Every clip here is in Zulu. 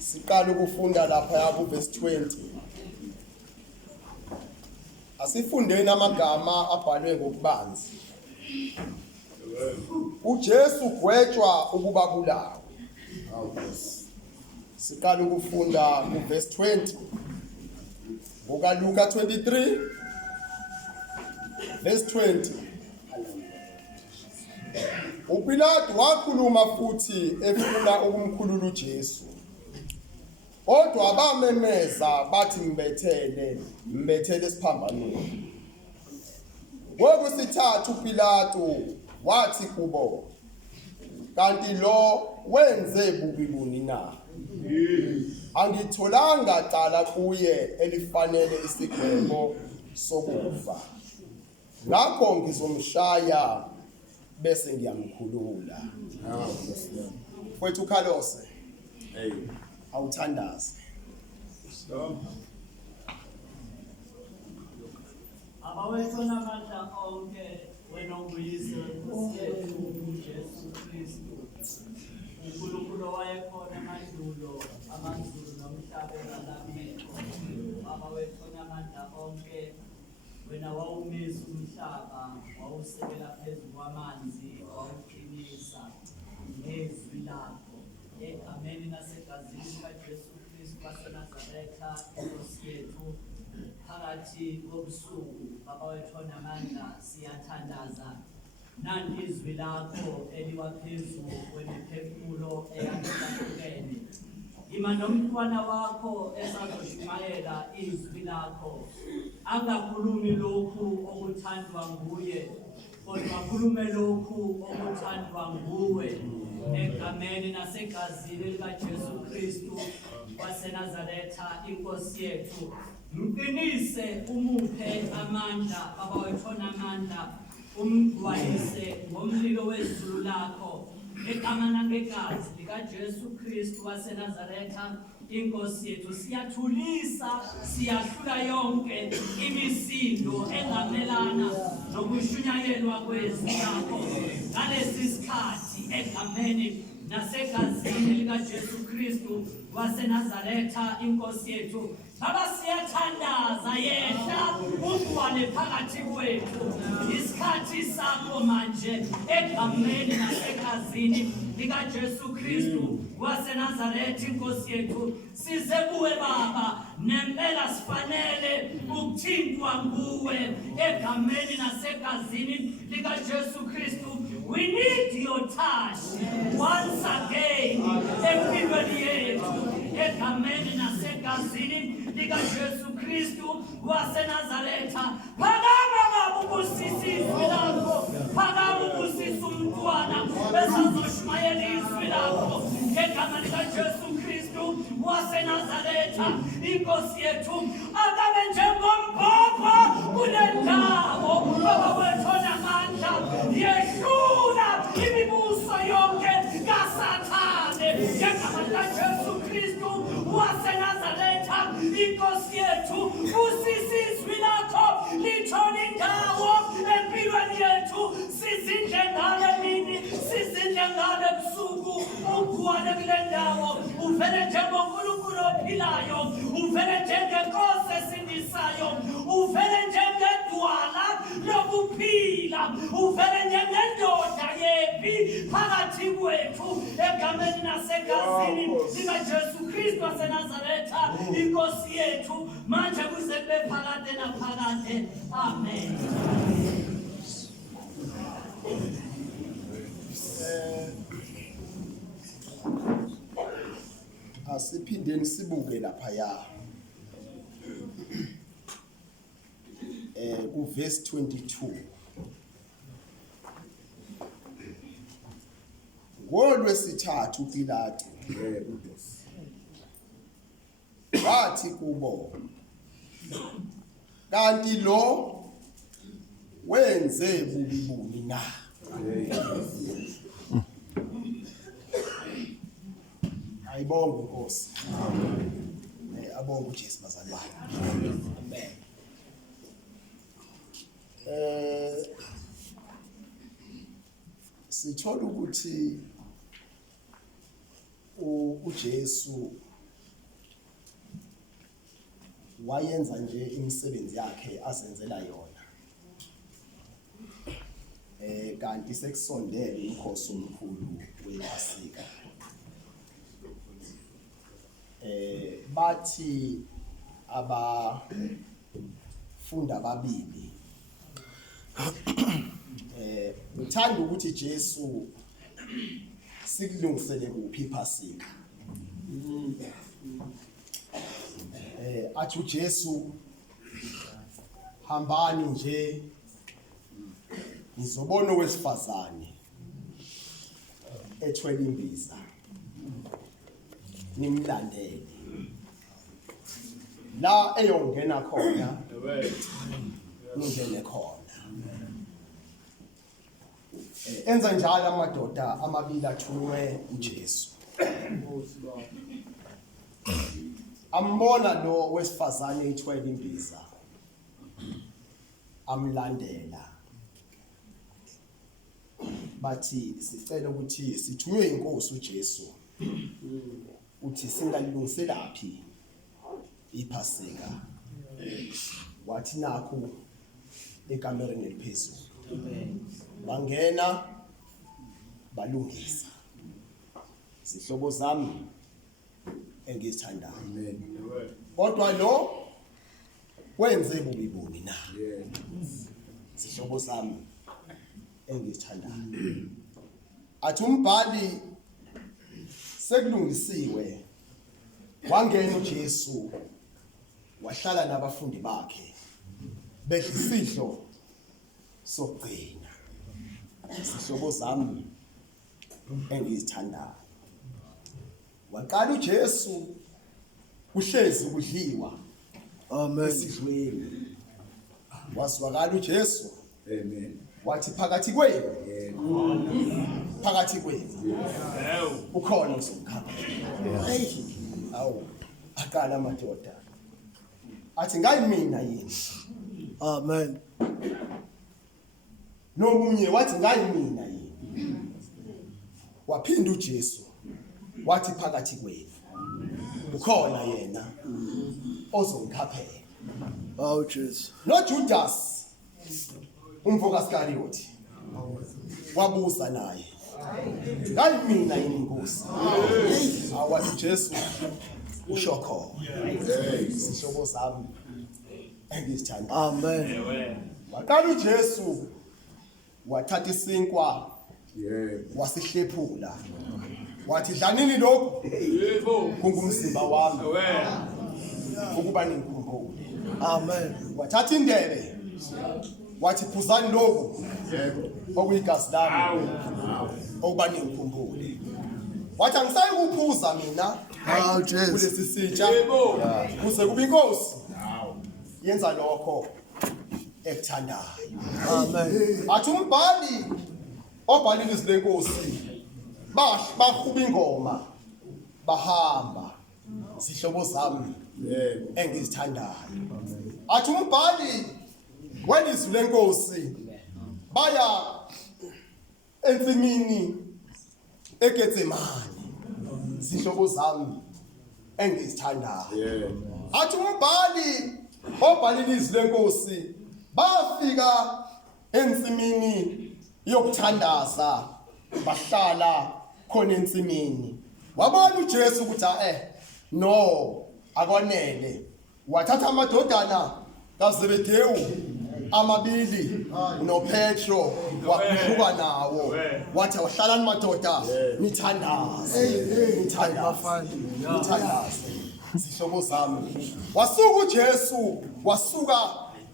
Siqala ukufunda lapha ku verse 20. Asifundeni amagama abhalwe ngokubanzi. uJesu gwetshwa ukuba bulawa. Siqala ukufunda ku verse 20. Ngoka Luka 23 verse 20. uPilato wakhuluma futhi efuna ukumkhulula uJesu. Kodwa abamemeza bathi mbethele esiphambanweni. Ngokwesithathu uPilato wathi kubo, kanti lo wenze bubi buni na? Angitholanga cala kuye elifanele isigwebo sokufa. Ngakho ngizomshaya bese ngiyamkhulula. Mfowethu Khalose. Awuthandaze. Abawethona amandla onke wena unguyise Nkosi uJesu Kristu. uNkulunkulu owayekhona emandulo, amazulu nomhlaba engalamekho. Abawethona amandla onke wena wawumisa umhlaba, wawusekela phezu kwamanzi, wawuqinisa ngezwi lakho. Egameni nasegazini likaJesu Kristu waseNazaretha, Nkosi yethu, phakathi kobusuku abawethona amandla siyathandaza. Nanti izwi lakho eliwaphezu kwemiphefumulo eyahlukene. Ima nomntwana wakho esazoshumayela izwi lakho. Angakhulumi lokhu okuthandwa nguye, kodwa khulume lokhu okuthandwa nguwe. Egameni nasegazini likaJesu Kristu waseNazaretha, Inkosi yethu, mqinise umuphe amandla abawethona amandla, umgwayise ngomlilo wezulu lakho. Egamana ngegazi likaJesu Kristu waseNazaretha, Inkosi yethu, siyathulisa siyahlula yonke imisindo engamelana nokushunyayelwa kwezwi lakho ngalesi sikhathi. Egameni nasegazini likaJesu Kristu waseNazaretha, Inkosi yethu, Baba siyathandaza, yehla ugcwale phakathi kwethu. Isikhathi sakho manje egameni nasegazini likaJesu Kristu waseNazaretha, Inkosi yethu, size kuwe Baba, nempela sifanele ukuthintwa nguwe. Egameni nasegazini likaJesu Kristu, we need your touch once again empilweni yethu. Egameni nasegazini likaJesu Kristu waseNazaretha, phakama Baba ubusisi izwi lakho, phakama ubusisi umntwana esazoshumayela izwi lakho. Ngegama likaJesu Kristu waseNazaretha, Inkosi yethu, akabe njengombhobho kule ndawo. Baba wethona amandla, yehlula imibuso yonke kaSathane. Ngegama likaJesu Kristu waseNazaretha, Inkosi yethu, usisi izwi lakho lithole indawo empilweni yethu. Sizindle ngale mini, sizindle ngale busuku, ugcwale kule ndawo. Uvele njengoNkulunkulu ophilayo, uvele njengeNkosi esindisayo, uvele njengedwala lokuphila, uvele njengendoda yempi phakathi kwethu. Egameni nasegazini likaJesu Kristu waseNazaretha, Inkosi yethu, manje kuze kube phakade naphakade. Amen. Asiphindeni sibuke lapha ku verse 22. Ngolwesithathu uPilato wathi kubo, kanti lo wenze bubi buni na? Ayibonge Nkosi. Abonge uJesu bazalwane. Amen. Sithola ukuthi uJesu wayenza nje imisebenzi yakhe azenzela yona. Kanti sekusondele umkhosi omkhulu wePhasika. Bathi abafunda ababili uthanda ukuthi Jesu sikulungisele kuphi iPhasika. Athi uJesu hambani nje ngizobona owesifazane ethwele imbiza nimlandele la eyongena khona ningene khona. Enza njalo amadoda amabili athunywe uJesu. Ambona lo wesifazane ethwele imbiza amlandela. Bathi sicela ukuthi sithunywe inkosi uJesu uthi singalungiselaphi iPhasika. Wathi nakho ekamereni eliphezulu. Bangena balungisa. Sihlobo zami engizithandayo. Kodwa lo wenze bubibuni na. Sihlobo zami engizithandayo. Athi umbhali sekulungisiwe wangena uJesu wahlala nabafundi bakhe bedla isidlo sokugcina. Sihlobo zami engizithandayo. Waqala uJesu uhlezi ukudliwa. Amen. Esidlweni waswakala uJesu. Amen. Wathi phakathi kwenu. Phakathi kwenu. Ukhona uzomkhapha. Hey, awu aqala amadoda. Athi ngayimina yini. Amen. Nomunye wathi ngayimina yini. Waphinda uJesu wathi phakathi kwenu. Ukhona yena ozomkhaphela. Oh Jesus. No Judas umfoka Iskarioti wabuza naye. Ngayimina yini inkosi. Awathi Jesu ushokho. Sihlobo sami engizithanda. Amen. Waqala uJesu wathatha isinkwa wasihlephula. Wathi dlanini lokhu kungumzimba wami ukuba ningikhumbule. Amen. Wathatha indebe wathi phuzani lokhu okuyigazi lami ukuba ningikhumbule. Wathi angisayi kuphuza mina kulesi sitsha kuze kube inkosi yenza lokho ekuthandayo. Amen. Athi umbhali obhalile izwi lenkosi bahuba ingoma bahamba. Sihlobo zami engizithandayo. Athi umbhali welizwi lenkosi baya ensimini eGetsemane. Sihlobo zami engizithandayo. Athi umbhali obhalile izwi lenkosi bafika ensimini yokuthandaza bahlala khona ensimini. Wabona uJesu ukuthi no akwanele. Wathatha amadodana kaZebedewu amabili noPetro wakhuphuka nawo. Wathi wahlalani madoda nithandaze. Nithandaze. Sihlobo zami. Wasuka uJesu wasuka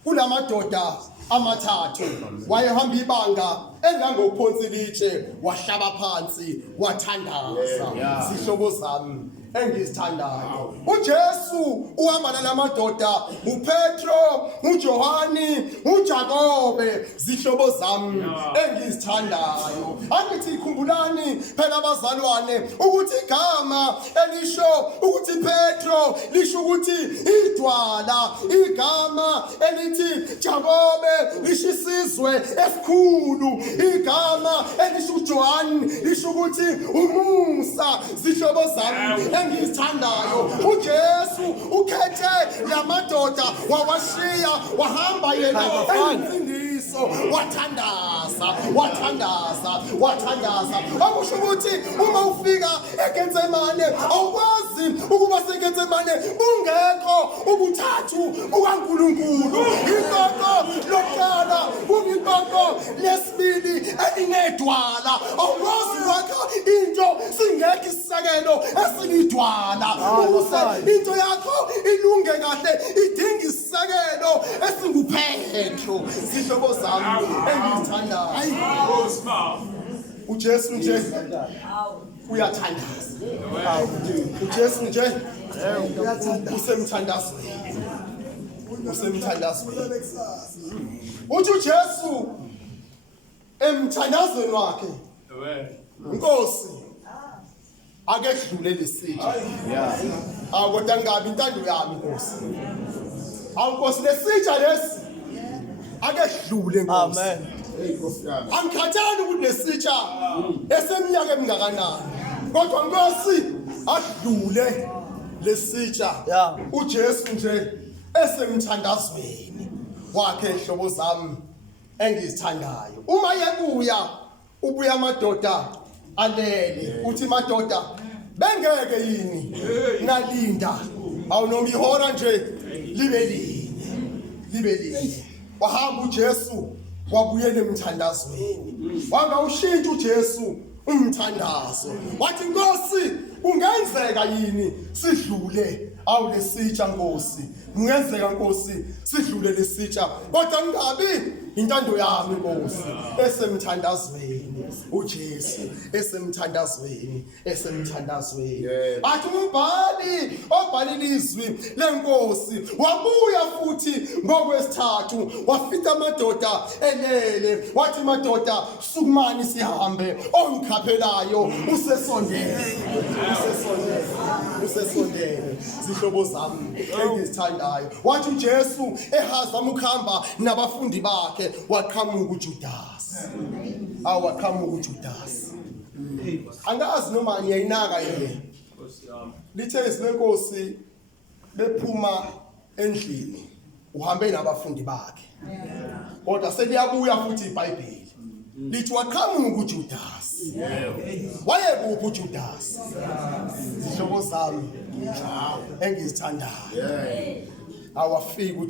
kulamadoda amathathu wayehamba ibanga engangophonsilitshe wahlaba phansi wathandaza. Sihlobo zami engizithandayo. UJesu uhamba nalamadoda uPetro, uJohani, uJakobe. Zihlobo zami engizithandayo. Angithi ikhumbulani phela abazalwane ukuthi igama elisho ukuthi Petro lisho ukuthi idwala. Igama elithi Jakobe lisho isizwe esikhulu, igama elisho uJohn lisho ukuthi umusa. Zihlobo zami engizithandayo, uJesu ukhethe lamadoda wawashiya wahamba yena ensindiso, wathandaza. Akusho ukuthi uma ufika eGetsemane awukwazi ukuba seGetsemane bungekho ubuthathu bukaNkulunkulu. Iqoqo lokuqala kungiqoqo lesibili elinedwala. Awukwazi kwakha into singekho isisekelo esilidwala. Ukuze into yakho ilunge kahle idinga isisekelo esinguphetho. Zihlobo zami engizithandayo, uJesu nje uyathandaza. uJesu nje usemthandazweni. Uthi uJesu emthandazweni wakhe, Nkosi ake dlule lesitsha. Kodwa ngabe intando yami Nkosi. Nkosi lesitsha lesi ake dlule Nkosi. Amen. Angikhathali ukuthi lesitsha eseminyaka emingakanani, kodwa Nkosi adlule lesitsha. uJesu nje esemthandazweni wakhe. Hlobo zami engizithandayo, uma ubuya amadoda alele, uthi madoda bengeke yini nalinda awunoma ihora nje libe linye. Wahamba uJesu wabuyela emthandazweni, wangawushintsha uJesu umthandazo. Wathi Nkosi kungenzeka yini sidlule lesitsha Nkosi, kungenzeka Nkosi sidlule lesitsha, kodwa kungabi intando yami Nkosi. Esemthandazweni uJesu, esemthandazweni. Athi umbhali obhalile izwi leNkosi wabuya futhi ngokwesithathu, wafika amadoda elele. Wathi madoda sukumani sihambe, ongikhaphelayo usesondele. Zihlobo zami engizithandayo, wathi uJesu ehazama ukuhamba nabafundi bakhe, waqhamuka uJudasi. Angazi noma ngiyayinaka yini, lithe izinkosi bephuma endlini uhambe nabafundi bakhe, kodwa seliyabuya futhi iBhayibheli lithi waqhamuka uJudasi. Wayekuphi uJudasi? Zihlobo zami engizithandayo, awafika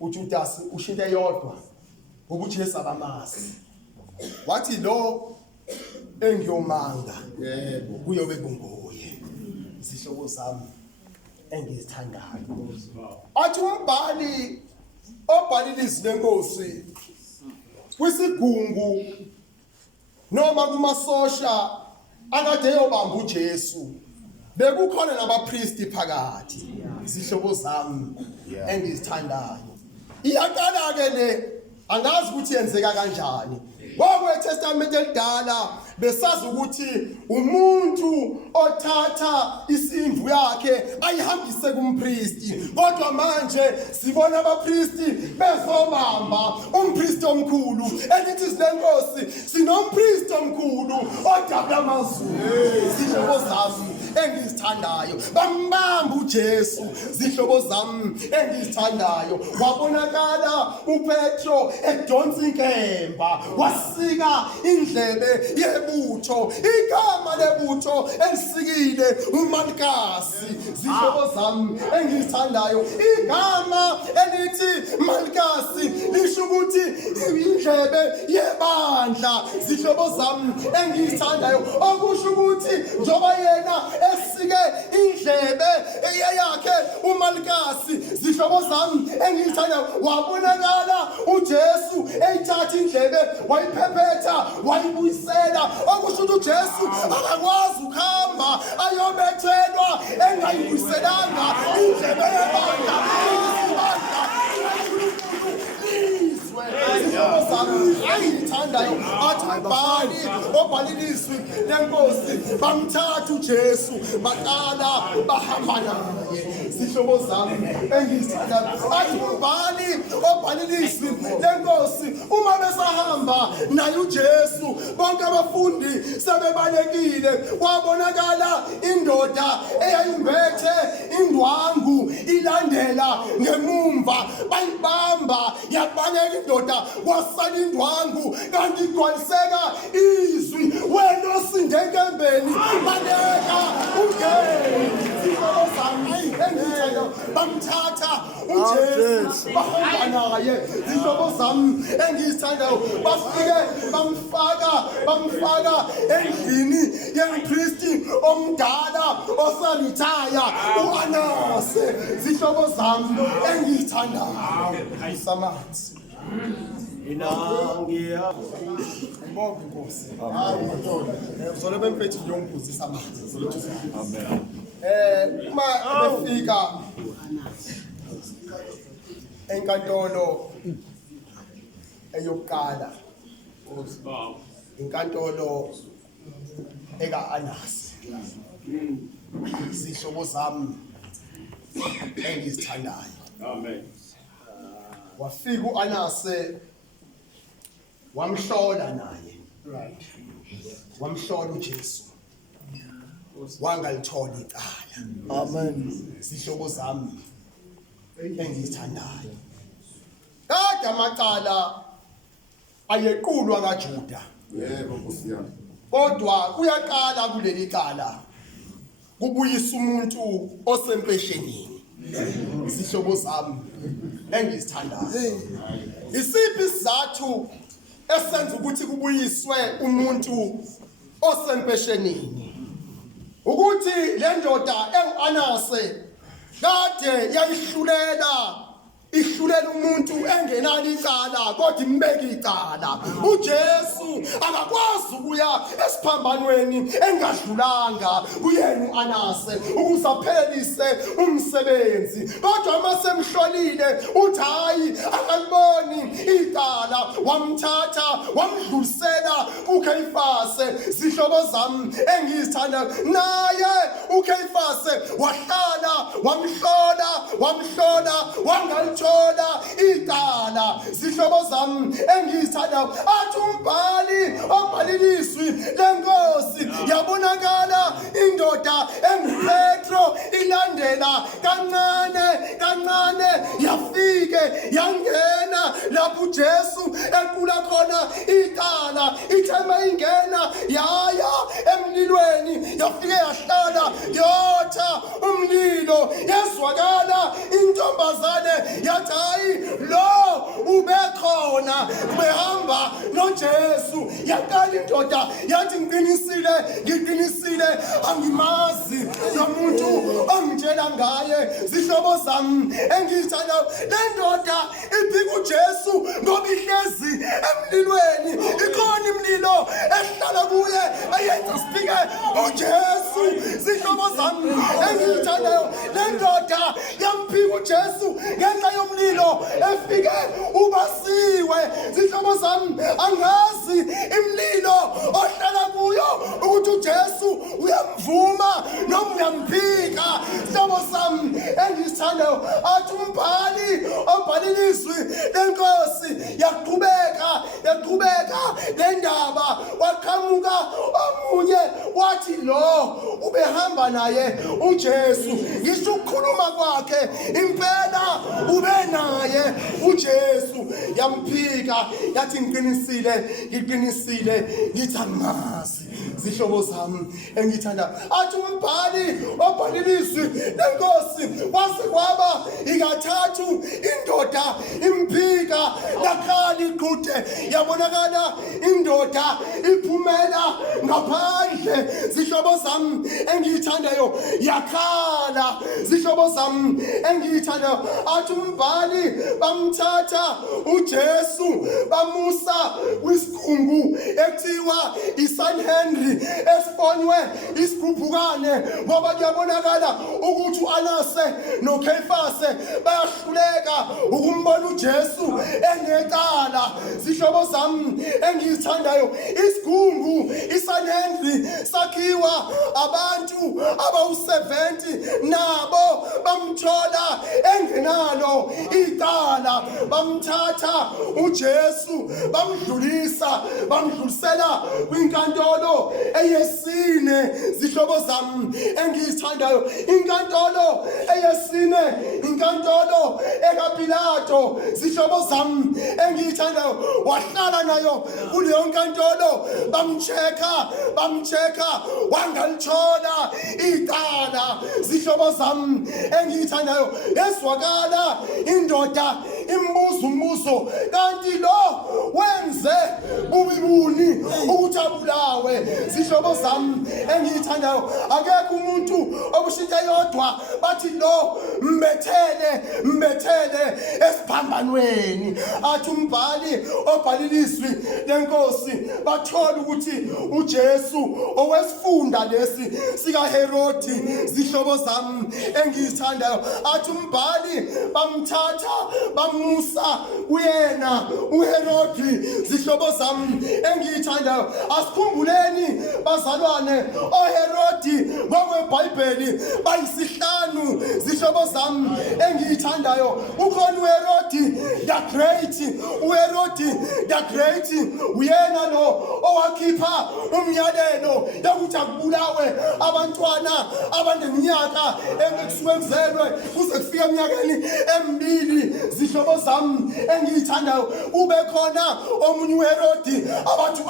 uJudasi ushintshe yodwa ngoba uJesu abamazi. Wathi lo engiyomanga kuyobe kunguye. Zihlobo zami engizithandayo, athi umbhali obhalile izwi leNkosi kwisigungu noma kumasosha akade eyobamba uJesu bekukhona nabapristi phakathi. Zihlobo zami engizithandayo, iyaqala ke le, angazi ukuthi yenzeka kanjani. KweTestament elidala besazi ukuthi umuntu othatha isimvu yakhe ayihambise kumpristi, kodwa manje sibona abapristi bezobamba umpristi omkhulu. Elithi silenkosi sinompristi omkhulu odabula amazulu. Zihlobo zami engizithandayo, bambamba uJesu. Zihlobo zami engizithandayo, wabonakala uPetro edonsa inkemba, wasika indlebe yebutho, igama lebutho elisikile uMalikasi. Zihlobo zami engizithandayo, igama elithi Malikasi lisho ukuthi indlebe yebandla. Zihlobo zami engizithandayo, okusho ukuthi njoba yena esike indlebe yakhe uMalikasi. Zihlobo zami engizithandayo, wabonakala uJesu eyithatha indlebe wayiphephetha wayibuyisela, okusho ukuthi uJesu akakwazi ukuhamba ayobethelwa engayibuyiselanga indlebe yebandla. zihlobo zami engithandayo athi umbhali obhalilizwi lenkosi bamthatha uJesu baqala bahamba naye. Zihlobo zami engithandayo athi umbhali obhalilizwi lenkosi uma besahamba naye uJesu bonke abafundi sebebalekile kwabonakala indoda eyayimbethe indwangu ilandela ngemumva bayibamba yabaleka indoda kwasala indwangu kanti igcwaliseka izwi wena osinde enkembeni baleka ungeni. Zihlobo zami engithandayo bamthatha uJesu bahamba naye. Zihlobo zami engithandayo bafike bamfaka endlini yempristi omdala osalithaya uAnase. Zihlobo zami engithandayo isamathi inangiya ngibonga inkosi. Hayi madoda uzole bemfethi ngiyongibuzisa amanzi. Amen. Uma befika enkantolo eyokuqala inkantolo eka-Anasi, zihlobo zami engizithandayo. Amen. Wafika uAnase wamhlola naye, wamhlola uJesu wangalithola icala. Amen. Zihlobo zami engizithandayo kade amacala ayequlwa kaJuda. Yebo Nkosi yami. Kodwa kuyaqala kuleli cala kubuyisa umuntu osempeshenini. Zihlobo zami engizithandayo. Isiphi isizathu esenza ukuthi kubuyiswe umuntu osempeshenini? Ukuthi le ndoda engu-Anase kade yayihlulela umuntu engenalo icala kodwa imbeka icala. uJesu akakwazi ukuya esiphambanweni engadlulanga kuyena uAnase ukuze aphelise umsebenzi. Kodwa uma semhlolile uthi hayi akaliboni icala, wamthatha wamdlulisela uKhayifase. Zihlobo zami engizithanda naye uKhayifase wahlala wamhlola wangalithola icala. Zihlobo zami engizithandayo athi umbhali obhalilizwi lenkosi yabonakala indoda enguPetro ilandela kancane yafike yangena lapho uJesu equla khona icala. Ithema ingena yaya emlilweni yafike yahlala yotha umlilo. Yazwakala intombazane yathi hayi lo ubekhona ubehamba noJesu. Yaqala indoda yathi ngiqinisile angimazi nomuntu ongitshela ngaye. Zihlobo zami engizithandayo le ndoda iphika uJesu ngoba ihlezi emlilweni. Ikhona imlilo ehlala kuye eyenza sifike uJesu. Zihlobo zami engizithandayo le ndoda yamphika uJesu ngenxa yomlilo efike ubasiwe. Zihlobo zami angazi imlilo ohlala kuyo ukuthi uJesu uyamvuma noma uyamphika. Zihlobo zami engizithandayo athi umbhali obhalilizwi lenkosi yaqhubeka le ndaba. Waqhamuka omunye wathi lo ubehamba naye uJesu. Ngisho ukukhuluma kwakhe impela ube naye uJesu. Yamphika yathi ngiqinisile ngithi angimazi. Zihlobo zami engithanda athi umbhali obhalilizwi lenkosi kwase kwaba ikathathu indoda imphika lakhala iqhude. Yabonakala indoda iphumela ngaphandle. Zihlobo zami engithandayo yakhala. Zihlobo zami engithandayo athi umbhali bamthatha uJesu bamusa kwisikhungu ekuthiwa iSan Henry isikhathi esifonywe isigubhukane ngoba kuyabonakala ukuthi uAnase noKefase bayahluleka ukumbona uJesu engecala. Zihlobo zami engizithandayo, isigungu iSanhedrin sakhiwa abantu abawu-70 nabo bamthola engenalo icala, bamthatha uJesu bamdlulisela kwinkantolo eyesine. Zihlobo zami engizithandayo, inkantolo eyesine, inkantolo ekaPilato. Zihlobo zami engiyithandayo, wahlala nayo kuleyo nkantolo, bamcheka wangalithola icala. Zihlobo zami engiyithandayo, yezwakala indoda imbuza umbuzo, kanti lo wenze bubibuni ukuthi abulawe. Zihlobo zami engiyithandayo, akekho umuntu okushintsha yodwa bathi lo mbethele esiphambanweni. Athi umbhali obhalile izwi lenkosi bathola ukuthi uJesu owesifunda lesi sikaHerodi. Zihlobo zami engiyithandayo, athi umbhali bamthatha bamusa kuyena uHerodi. Zihlobo zami engiyithandayo, asikhumbuleni bazalwane, oHerodi ngokweBhayibheli bayisihlanu. Zihlobo zami engiyithandayo, ukhona uHerodi the Great. uHerodi the Great uyena lo owakhipha umyalelo yokuthi akubulawe abantwana abaneminyaka ekusuke kuzelwe kuze kufike eminyakeni emibili. Zihlobo zami engiyithandayo, ube khona omunye uHerodi abathi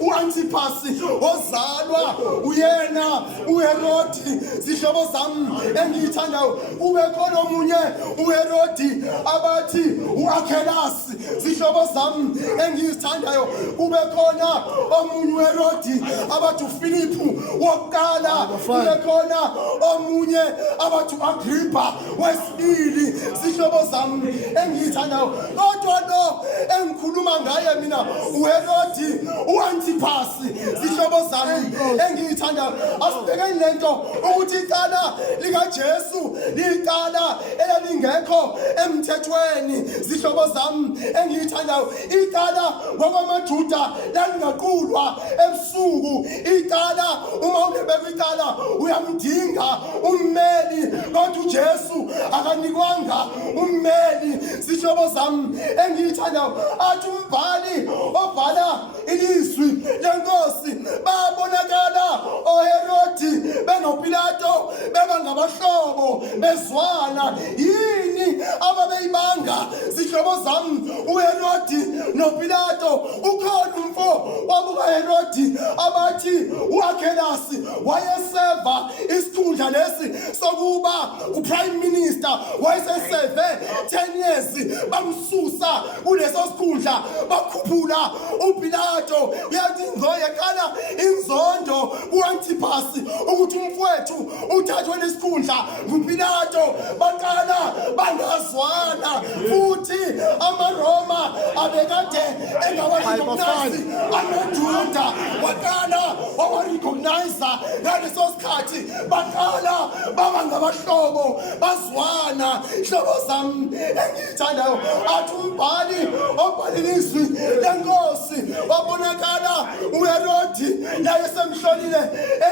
uAntipas ozalwa uyena uHerodi. Zihlobo zami engiyithandayo, ube khona omunye uHerodi abathi uArchelaus. Zihlobo zami engiyithandayo, ube khona omunye uHerodi abathi uPhiliphu wokuqala, ube khona omunye abathi uAgrippa wesibili. Zihlobo zami engiyithandayo, kodwa lo engikhuluma ngaye mina uHerodi uAntipas. Zihlobo zami engiyithandayo, asibhekeni lento ukuthi icala likaJesu licala elalingekho emthethweni. Zihlobo zami engiyithandayo, icala ngokwamaJuda lalingaqulwa ebusuku. Icala uma unebeka icala uyamdinga ummeli, kodwa uJesu akanikwanga ummeli. Zihlobo zami engiyithandayo, athi umbhali obhala ilizwi lenkosi babonakala oHerodi benoPilato beba ngabahlobo bezwana. Yini ababeyibanga? Zihlobo zami, uHerodi noPilato, ukhona umfo wabukaHerodi abathi uArchelaus wayeseva isikhundla lesi sokuba uprime minister. Wayeseseve 10 years, bamsusa kuleso sikhundla bakhuphula uPilato. Yathi ngizoyekhala inzondo kuAntipas ukuthi umfowethu uthathwe lesikhundla nguPilato. Baqala bangazwana futhi amaRoma abekade engawarecognize amaJuda, waqala wawarecognize ngaleso sikhathi. Baqala baba ngabahlobo bazwana. Hlobo zami engiyithandayo, athi umbhali obhalile izwi lenkosi wabonakala uHerodi naye semhlolile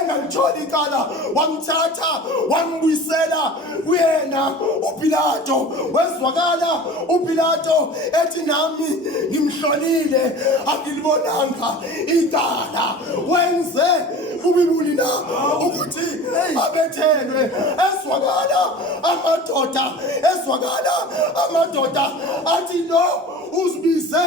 engalitholi icala, wamthatha wambuyisela kuyena uPilato. Wezwakala uPilato ethi nami ngimhlolile angilibonanga icala. Wenze ubibuli na ukuthi abethelwe. Ezwakala amadoda athi lo uzibize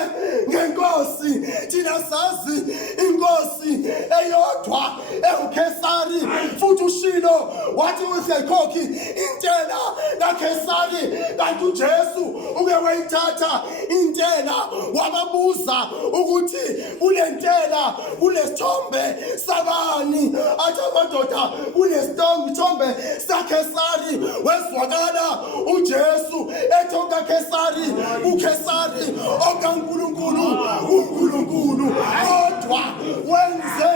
ngenkosi. Thina sazi inkosi eyodwa enguKesari, futhi ushilo wathi usekhokhi intela kaKesari, kanti uJesu uke wayithatha intela wababuza ukuthi kulentela kulesithombe sabani. Athi amadoda kulesithombe saKesari. Wezwakala uJesu ethoka Kesari uKesari okaNkulunkulu uNkulunkulu, kodwa wenze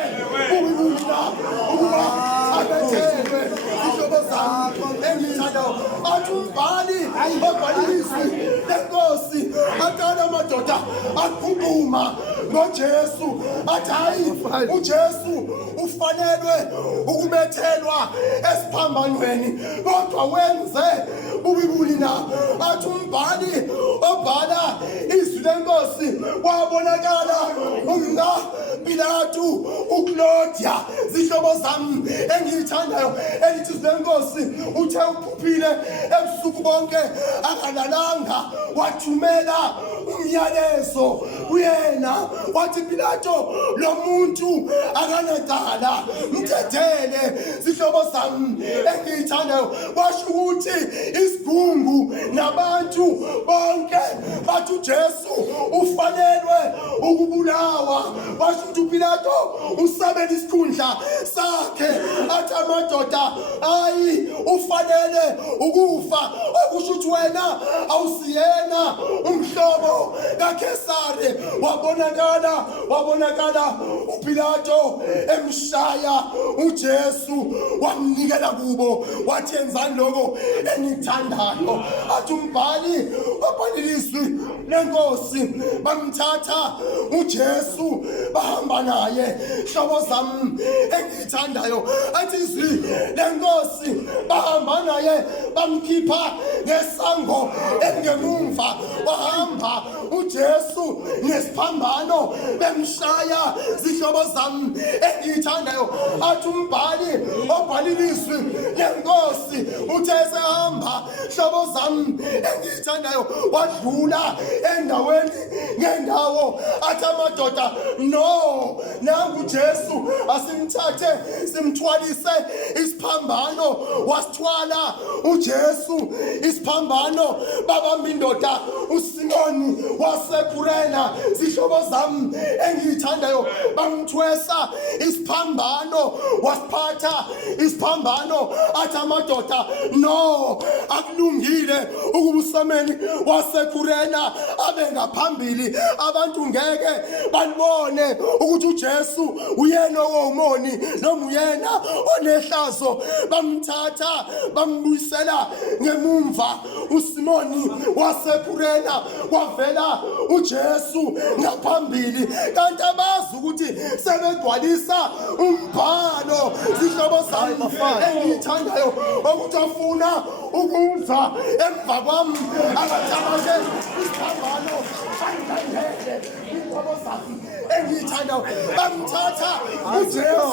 engiyithandayo athi umbhali obhale izwi lenkosi athanda amadoda aqubuma ngoJesu athi hayi uJesu ufanelwe ukubethelwa esiphambanweni kodwa wenze ubibuli na athi umbhali obhala izwi lenkosi wabonakala umna Pilatu uClaudia zihlobo zami engiyithandayo elithi izwi lenkosi uthe uphuphile ebusuku bonke akalalanga wathumela umyalezo uyena wathi Pilato lo muntu akanacala mthethele zihlobo zami engiyithandayo washo ukuthi isigungu nabantu bonke bathi uJesu ufanelwe ukubulawa washo ukuthi uPilato usabela isikhundla sakhe athi amadoda hayi ufanele ukufa okusho ukuthi wena awusiyena umhlobo kaKesari wabonakala uPilato emshaya uJesu wamnikela kubo wathi yenzani lokho engithandayo athi umbhali wabhalilizwi lenkosi bamthatha uJesu bahamba naye hlobo zami engithandayo athi izwi lenkosi bahamba naye bamkhipha ngesango engemumva wahamba uJesu nesiphambano bemshaya zihlobo zami engithandayo athi umbhali obhalilizwi lenkosi uthe sehamba hlobo zami engithandayo wadlula endaweni ngendawo athi amadoda no nangu uJesu asimthathe simthwalise isiphambano wasithwala uJesu isiphambano babamba indoda uSimoni waseKurena zihlobo zami engiyithandayo bamthwesa isiphambano wasiphatha isiphambano athi amadoda no akulungile ukuba uSimoni waseKurena abe ngaphambili abantu ngeke balibone ukuthi uJesu uyena owomoni noma uyena onehlazo bamthatha bambuyisela ngemumva uSimoni waseKurena wavela uJesu ngaphambili kanti abazi ukuthi sebegcwalisa umbhalo zihlobo zami engiyithandayo ukuthi afuna ukuzwa emva kwami akathamake isiphambano zihlobo zami engiyithandayo bamthatha uJesu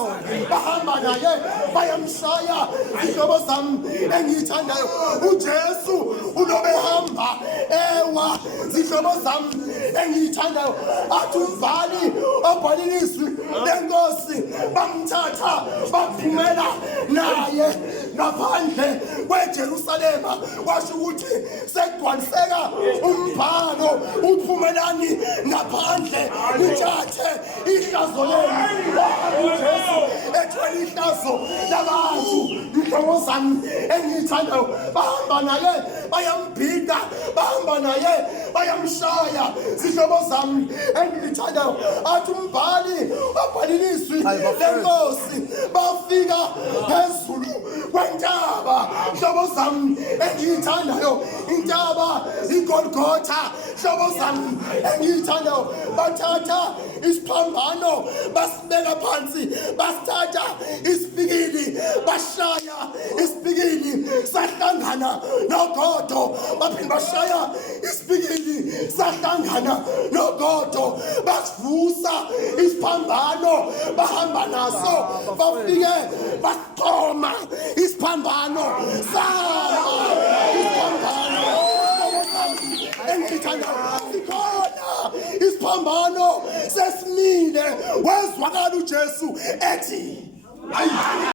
bahamba naye bayamshaya zihlobo zami engiyithandayo uJesu ulobehamba ewa zihlobo zami engiyithandayo athi umbhali obhalilizwi lenkosi bamthatha baphumela naye ngaphandle kweJerusalema washo ukuthi sekugcwaliseka umbhalo uphumelani ngaphandle nithathe ihlazo lenu uJesu ethwele ihlazo labantu ihlobo zami engiyithandayo bahamba naye bayambhida bahamba naye bayamshaya zihlobo zami engiyithandayo athi umbhali obhalilizwi lenkosi bafika phezulu kwentaba hlobo zami engiyithandayo intaba iGolgotha hlobo zami engiyithandayo bathatha isiphambano basibeka phansi basithatha isipikili bashaya isipikili sahlangana nogodo baphinda bashaya isipikili sahlangana nogodo basivusa isiphambano bahamba naso bafike baqoma isiphambano sama isiphambano engithanda sikhona isiphambano sesimile wezwakala uJesu ethi